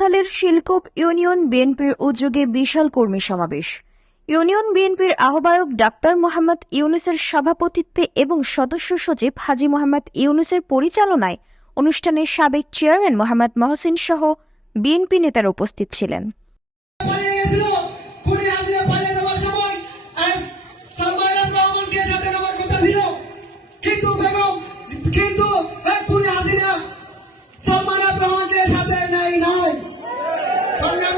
সকালের শিলকোপ ইউনিয়ন বিএনপির উদ্যোগে বিশাল কর্মী সমাবেশ। ইউনিয়ন বিএনপির আহ্বায়ক ডাক্তার মোহাম্মদ ইউনুসের সভাপতিত্বে এবং সদস্য সচিব হাজী মোহাম্মদ ইউনুসের পরিচালনায় অনুষ্ঠানে সাবেক চেয়ারম্যান মোহাম্মদ মহসিন সহ বিএনপি নেতারা উপস্থিত ছিলেন। পালিয়ে